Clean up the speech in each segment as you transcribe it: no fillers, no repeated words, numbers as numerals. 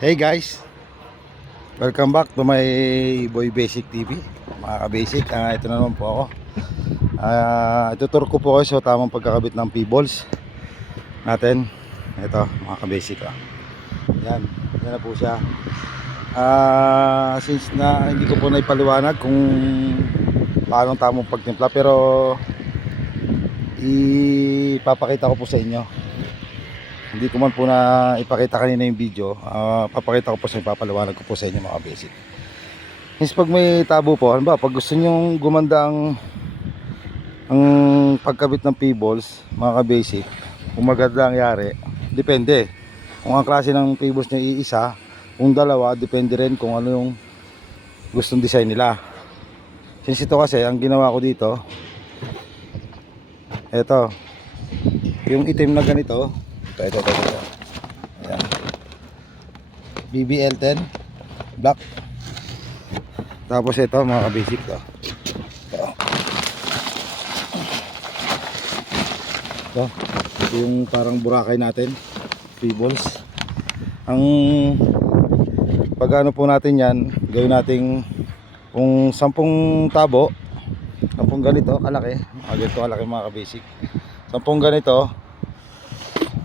Hey guys, welcome back to my Boy Basic TV. Mga ka-basic, ito na naman po ako. Ituturo ko po kayo sa tamang pagkakabit ng P-balls natin. Ito mga ka-basic. Yan na po siya. Since na hindi ko po naipaliwanag kung paano tamang pagtimpla, pero ipapakita ko po sa inyo. Hindi ko man po na ipakita kanina yung video. Papakita ko po sa inyo, papaliwanag ko po sa inyo mga basic. Since pag may tabo po, ano ba, pag gusto nyo gumanda ang pagkabit ng P-balls, mga ka-basic, kung maganda ang yari, depende. Kung ang klase ng P-balls nyo iisa, kung dalawa, depende rin kung ano yung gustong design nila. Since ito kasi, ang ginawa ko dito, eto, yung itim na ganito, ito. Ayan. BBL10 black. Tapos ito mga ka-basic to. Ito yung parang burakay natin, P-balls. Ang pag-ano po natin yan, gawin nating kung 10 tabo, 10 ganito kalaki, ganito kalaki mga ka-basic. 10 ganito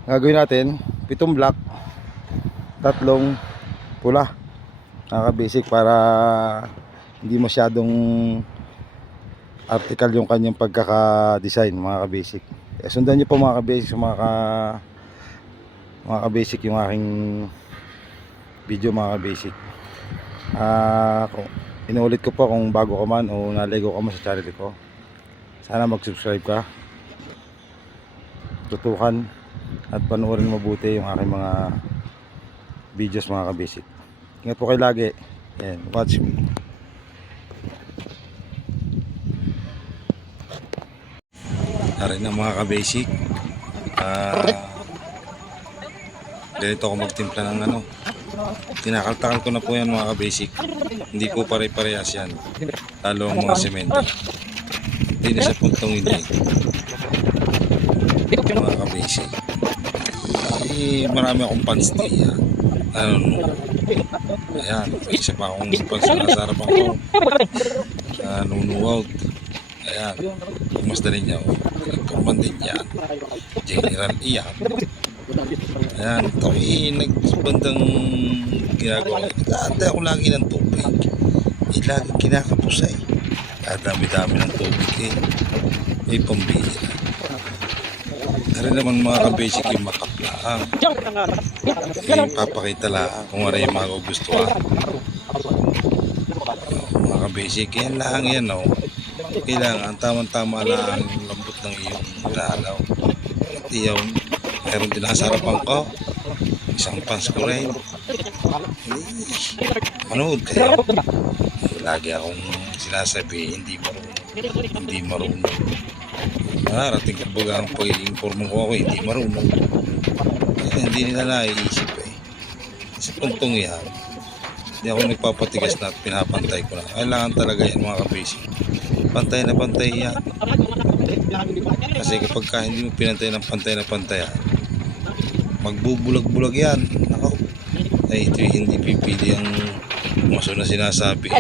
gagawin natin 7 black, 3 pula, nakaka-basic, para hindi masyadong article yung kanyang pagkaka-design mga ka-basic. Sundan nyo po mga ka-basic, mga ka-basic yung aking video mga ka-basic. Inuulit ko po, kung bago ka man o naligo ka man sa channel ko, sana mag-subscribe ka, tutukan at panoorin mabuti yung aking mga videos mga ka-basic. Ingat po kayo lagi and watch me. Aray na mga ka-basic, ganito ako magtimpla ng tinakaltakal ko na po yan mga ka-basic. Hindi po pare-parehas yan, lalo ang mga semento, hindi na sa puntong hindi mga ka-basic. Marami akong pants diya. Ayan, isa pa akong pants na nasa harapan ko, nunuwag. Ayan, pumasda rin niya, nagpurman din yan, General iyan. Ayan, ito nagbandang ginagawa. Nag-aanda ako lagi ng tubig, lagi kinakapusay, dami-dami ng tubig may pambira. Dari naman mga ka-basic yung makaplaan, papakita lang kung ano yung mga gustuhan. Mga ka-basic, yan lang yan kailangan tamang-tama lang yung lambot ng iyong ilaalaw. At iyon, meron din sa harapan ko, isang pants ko rin. Manood kayo. Lagi akong sinasabi, hindi marunong. Narating ka baga ang pag-inform ko ako, hindi marunong. Hindi nila naiisip sa puntong yan, hindi ako nagpapatigas na at pinapantay ko na. Kailangan talaga yan mga ka-basic, pantay na pantay yan. Kasi kapag hindi mo pinantay ng pantay na pantay yan, magbubulag-bulag yan. Ito hindi pipili ang maso na sinasabi.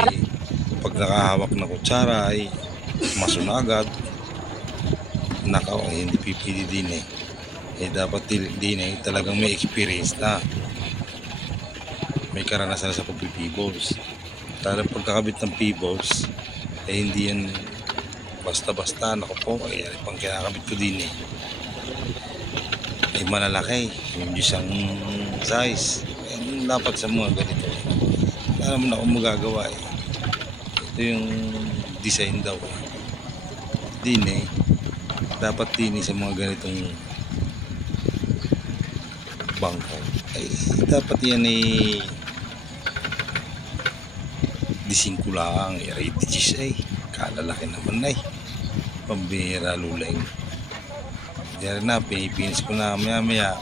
Pag nakahawak na kutsara ay maso na agad. Hindi pipili din dapat din talagang may experience na, may karanasan sa pag-P-balls. Talagang pagkakabit ng P-balls hindi yan basta-basta. Yan pang kinakabit ko din malalaki yung isang size. Dapat sa mga ganito wala naman ako magagawa ito yung design daw din dapat din sa mga ganitong bangko dapat yan dising ko lang i-redigis kalalaki naman pambira luleng. Diyan na pinipinis ko na maya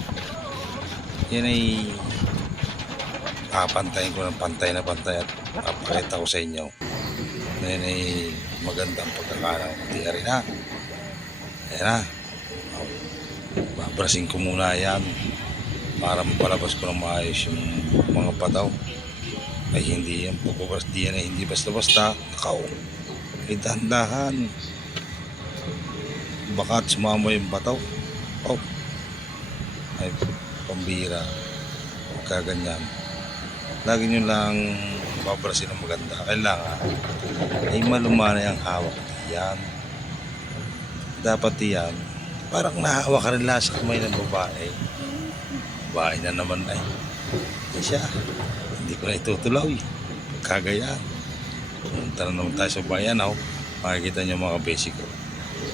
yan papantayin ko ng pantay na pantay at papakita ko sa inyo. Yan magandang pagkakalang diyan na. Ayan na, babrasin ko muna yan para mapalabas ko ng maayos yung mga pataw. Ay hindi yung pagbabaras diyan ay hindi basta-basta. Nakaw. Ay dahan-dahan. Baka sumama yung bataw. Oh. Ay pambira. Huwag kaganyan. Lagi nyo lang babarasin ng maganda. Kailangan ay malumanay ang hawak diyan. Dapat yan. Parang nahawak ka rin lang sa kamay ng babae. Babae na naman ay. Hindi siya. Hindi ko na itutulaw eh. Kagaya. Punta na naman tayo sa bayan. Oh. Makikita nyo mga basic.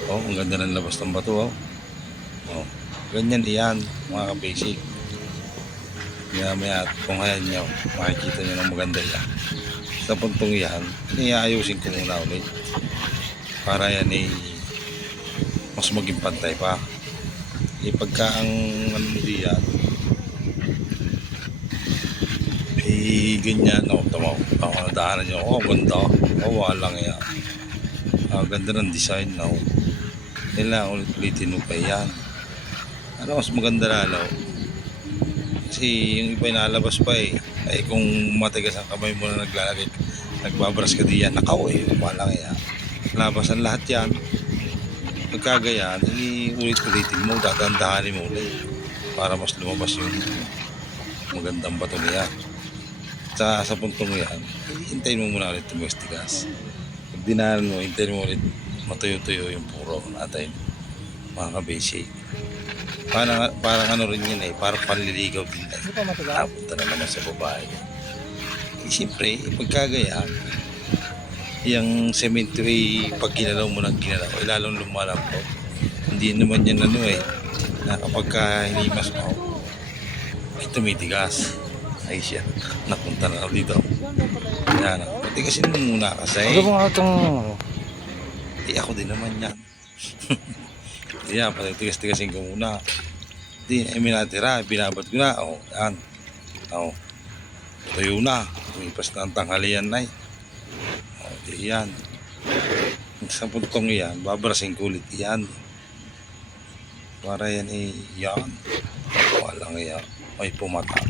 Oh, ang ganda ng labas ng bato. Oh. Oh. Ganyan iyan mga basic. Maya kung hayan nyo, makikita nyo ng maganda yan. Sa puntong yan, iaayusin ko muna ulit. Para yan ay mas maging pantay pa. Pagka ang ano diyan ganyan, tamaw ako nadaanan nyo, ganda, walang yan, ganda ng design. Kailangan ulit-ulitin mo pa yan. Ano mas maganda lalo kasi yung iba inalabas pa ay kung matigas ang kamay mo na nagbabras ka diyan, nakaw walang yan, labasan lahat yan. Pagkagayaan, ulit-ulitin mo, dadandahanin mo ulit para mas lumabas yung magandang bato niya. Sa puntong yan, hintayin mo muna ulit tumigas. Pag dinahan mo, hintayin mo ulit matuyo-tuyo yung puro natin, mga ka-basic. Parang ano rin yun parang panliligaw din napunta na naman sa babae. Siyempre, pagkagayaan, yung semento pag ginalaw mo ng ginalaw lalong lumalambot. Hindi naman yan na kapag hinimas mo ay tumitigas. Ay siya, napunta na dito. Yan, patigasin mo muna kasi ako din naman yan. Yan, patigas-tigasin ko muna. Di may natira, binabat ko na. Yan. Tuyo na, tumipas na ang tanghalian na yan. Sa puntong yan, babarasin ko ulit yan. Para yan yan. Walang yan. May pumatak.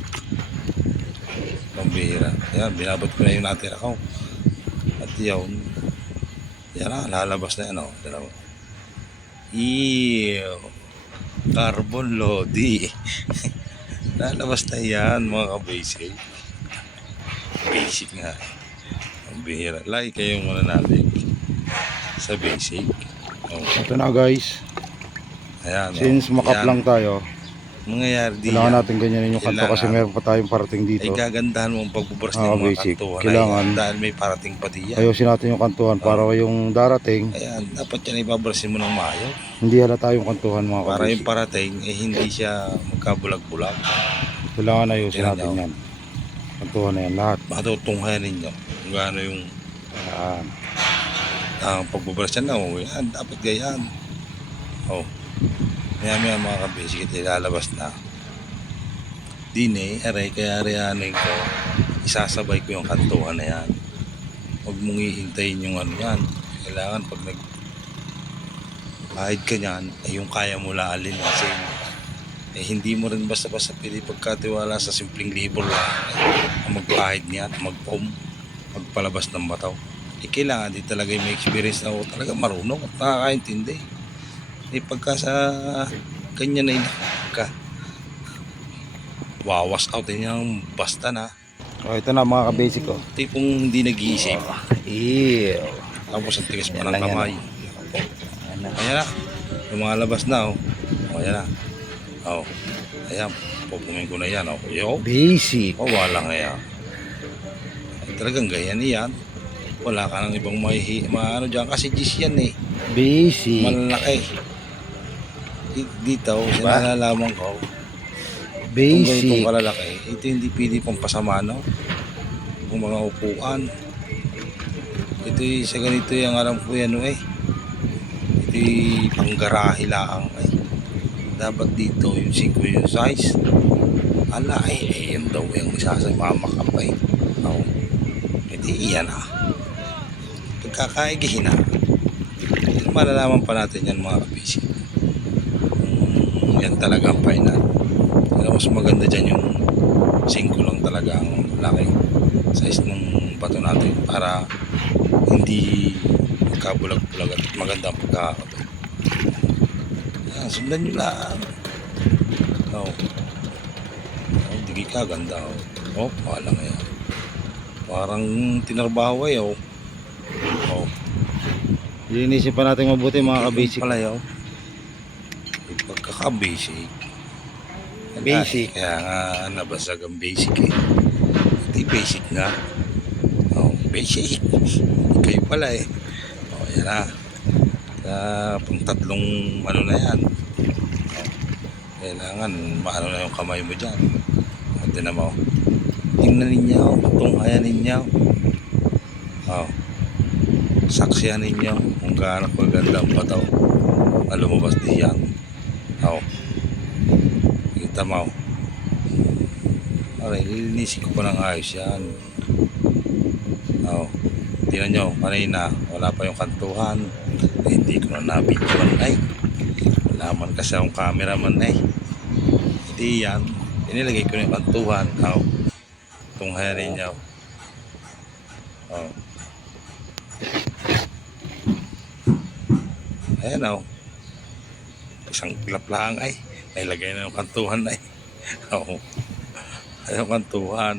Pambihira. Yan, binabot ko na yung natira ko. At yun, yan lalabas na yan. Dalawa. Carbon lodi. Lalabas na yan mga ka-basic. Basic nga. Bihira. Like kayong mananalig sa basic. Ito na guys. Ayan, since makap lang tayo, mangyayari di kailangan natin ganyan yung kanto kasi meron pa tayong parating dito. Ay gagandahan mo ang pagbuburas ng mga basic. kantuhan Kailangan dahil may parating pa diyan. Ayusin natin yung kantuhan para yung darating. Ayan, dapat yan ibabarasin mo ng maayos. Hindi halata yung kantuhan mga para kabasic. yung parating hindi siya magkabulag-bulag. Kailangan ayusin natin yan. Kantuhan na yan lahat. Matutunghayan ninyo kung gaano yung ang pagbuburas yan. Yan, dapat gayan. Maya mga kabasic, ilalabas na. Aray, kaya ariyanin ko, isasabay ko yung kantuhan na yan. Huwag mong hihintayin yung ano yan. Kailangan pag nag-hide ka nyan, yung kaya mo laalin kasi hindi mo rin basta-basta pili pagkatiwala sa simpleng labor lang mag-hide niyan, magpalabas ng bataw. Kailangan din talaga may experience na talaga marunong at nakakaintindi. Pagka sa ganyan na wawas out din yung basta na. Ito na mga kabasic ko. Tipong hindi nag-iisip. Tapos ang tigas pa ng kamay. Ayan na. Lumalabas na. Ayan na. Ayan. Pupumin ko na yan. Basic. Wala nga yan. Talagang ganyan yan. Wala ka ng ibang maano dyan kasi gis yan Basic. Malalaki. Dito, sinalalaman ko. Basic. Kung ganitong kalalaki, ito hindi pwede pang pasama, kung mga upuan. Ito sa ganito yung alam ko yan, ito yung panggarahe lang. Dapat dito yung 5 yung size. Ala, yan daw yung isasamakap ito iyan pagkakaigihin malalaman pa natin yan mga kabisi. Yan talaga ang final. Pero mas maganda dyan yung 5 lang talaga ang laki size ng bato natin para hindi magkabulag-bulag at maganda ang pagkakabot. Yan, sundan nyo lang. Oh, digi ka, ganda. Oh, wala nga yan. Parang tinarbaho eh, oh. Oh, Linisin pa natin mabuti mga kabisik. pala yun. Pagkaka-basic. Basic. Kaya nga nabasag ang basic eh. Hindi basic nga. Oh, basic. Kayo pala eh. Oh, yan na. Pang tatlong ano na yan. Oh, kailangan maano na yung kamay mo dyan. O, tinan mo. Tingnan ninyo. Tunghayan ninyo. Oh, saksiyan ninyo kung gaano kaganda ang bataw na lumabas diyan. Oh, kita mo. Okay, lilinisin ko pa ng ayos yan. Oh, tingnan nyo, kanina wala pa yung kantuhan. Hindi ko na nabidyoan ay. Wala man kasi akong cameraman ay. Hindi yan. Inilagay ko na yung kantuhan. Oh, tunghayan ninyo. Oh, ayan o. Isang klap lang ay. Nailagay na yung kantuhan ay. Oo. Ayun yung kantuhan.